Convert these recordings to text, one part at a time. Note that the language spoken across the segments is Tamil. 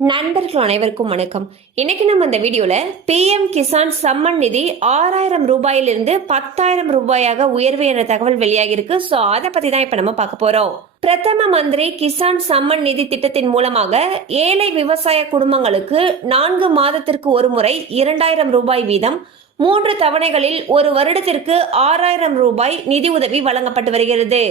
நண்பர்கள் அனைவருக்கும் வணக்கம். இன்னைக்கு நம்ம இந்த வீடியோல PM கிசான் சம்மன் நிதி 6000 ரூபாயிலிருந்து 10,000 ரூபாயாக உயர்வு என்ற தகவல் வெளியாகி இருக்கு. சோ அதை பத்தி தான் இப்ப நம்ம பார்க்க போறோம். பிரதம மந்திரி கிசான் சம்மன் நிதி திட்டத்தின் மூலமாக ஏழை விவசாய குடும்பங்களுக்கு 4 மாதத்திற்கு ஒரு முறை 2000 ரூபாய் வீதம் 3 தவணைகளில் ஒரு வருடத்திற்கு 6000 ரூபாய் நிதி உதவி வழங்கப்பட்டு வருகிறது.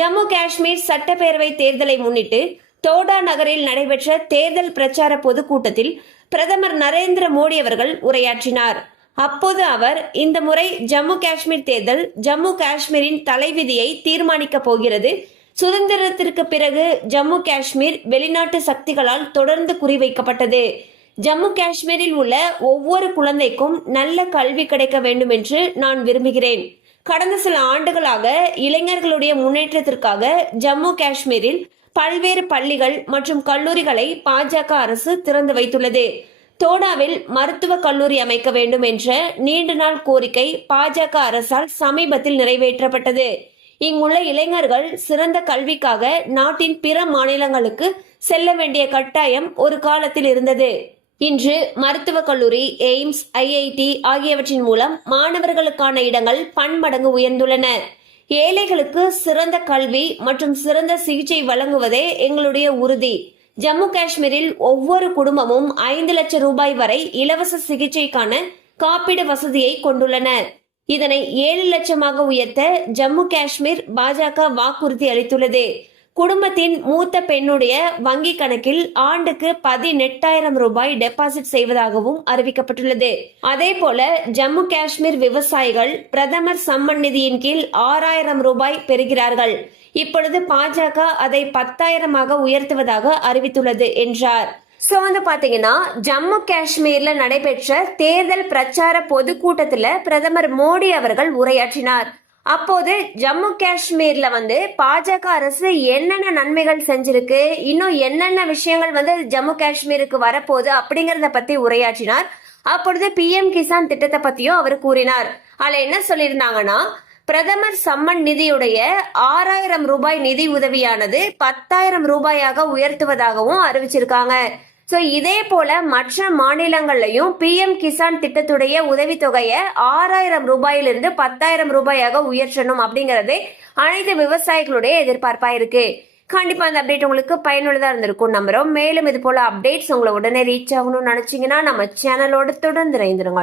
ஜம்மு காஷ்மீர் சட்டப்பேரவை தேர்தலை முன்னிட்டு தோடா நகரில் நடைபெற்ற தேர்தல் பிரச்சார பொதுக்கூட்டத்தில் பிரதமர் நரேந்திர மோடி அவர்கள் உரையாற்றினார். அப்போது அவர் இந்த முறை ஜம்மு காஷ்மீர் தேர்தல் ஜம்மு காஷ்மீரின் தலைவிதியை தீர்மானிக்க போகிறது. சுதந்திரத்திற்கு பிறகு ஜம்மு காஷ்மீர் வெளிநாட்டு சக்திகளால் தொடர்ந்து குறிவைக்கப்பட்டது. ஜம்மு காஷ்மீரில் உள்ள ஒவ்வொரு குழந்தைக்கும் நல்ல கல்வி கிடைக்க வேண்டும் என்று நான் விரும்புகிறேன். கடந்த சில ஆண்டுகளாக இளைஞர்களுடைய முன்னேற்றத்திற்காக ஜம்மு காஷ்மீரில் பல்வேறு பள்ளிகள் மற்றும் கல்லூரிகளை பாஜக அரசு திறந்து வைத்துள்ளது. தோடாவில் மருத்துவக் கல்லூரி அமைக்க வேண்டும் என்ற நீண்ட நாள் கோரிக்கை பாஜக அரசால் சமீபத்தில் நிறைவேற்றப்பட்டது. இங்குள்ள இளைஞர்கள் சிறந்த கல்விக்காக நாட்டின் பிற மாநிலங்களுக்கு செல்ல வேண்டிய கட்டாயம் ஒரு காலத்தில் இருந்தது. இன்று மருத்துவக் கல்லூரி, எய்ம்ஸ், IIT ஆகியவற்றின் மூலம் மாணவர்களுக்கான இடங்கள் பன்மடங்கு உயர்ந்துள்ளன. ஏழைகளுக்கு சிறந்த கல்வி மற்றும் சிறந்த சிகிச்சை வழங்குவதே எங்களுடைய உறுதி. ஜம்மு காஷ்மீரில் ஒவ்வொரு குடும்பமும் 5 லட்சம் ரூபாய் வரை இலவச சிகிச்சைக்கான காப்பீடு வசதியை கொண்டுள்ளன. இதனை 7 லட்சமாக உயர்த்த ஜம்மு காஷ்மீர் பாஜக வாக்குறுதி அளித்துள்ளது. குடும்பத்தின் மூத்த பெண்ணுடைய வங்கி கணக்கில் ஆண்டுக்கு 18,000 ரூபாய் டெபாசிட் செய்வதாகவும் அறிவிக்கப்பட்டுள்ளது. அதே போல ஜம்மு காஷ்மீர் விவசாயிகள் பிரதமர் சம்மன் நிதியின் கீழ் 6000 ரூபாய் பெறுகிறார்கள். இப்பொழுது பாஜக அதை 10,000 உயர்த்துவதாக அறிவித்துள்ளது என்றார். சோ பாத்தீங்கன்னா ஜம்மு காஷ்மீர்ல நடைபெற்ற தேர்தல் பிரச்சார பொதுக்கூட்டத்துல பிரதமர் மோடி அவர்கள் உரையாற்றினார். அப்போது ஜம்மு காஷ்மீர்ல பாஜக அரசு என்னென்ன நன்மைகள் செஞ்சிருக்கு, இன்னும் என்னென்ன விஷயங்கள் ஜம்மு காஷ்மீருக்கு வரப்போகுது அப்படிங்கறத பத்தி உரையாற்றினார். அப்பொழுது PM கிசான் திட்டத்தை பத்தியும் அவர் கூறினார். அதுல என்ன சொல்லியிருந்தாங்கன்னா, பிரதமர் சம்மன் நிதியுடைய 6000 ரூபாய் நிதி உதவியானது 10,000 ரூபாயாக உயர்த்துவதாகவும் அறிவிச்சிருக்காங்க. சோ இதே போல மற்ற மாநிலங்கள்லயும் PM கிசான் திட்டத்துடைய உதவித்தொகையை 6000 ரூபாயிலிருந்து 10,000 ரூபாயாக உயர்த்தணும் அப்படிங்கறது அனைத்து விவசாயிகளுடைய எதிர்பார்ப்பா இருக்கு. கண்டிப்பா அந்த அப்டேட் உங்களுக்கு பயனுள்ளதா இருந்திருக்கும் நம்புறோம். மேலும் இது போல அப்டேட்ஸ் உங்களை உடனே ரீச் ஆகணும்னு நினைச்சீங்கன்னா நம்ம சேனலோட தொடர்ந்து இணைந்திருங்க.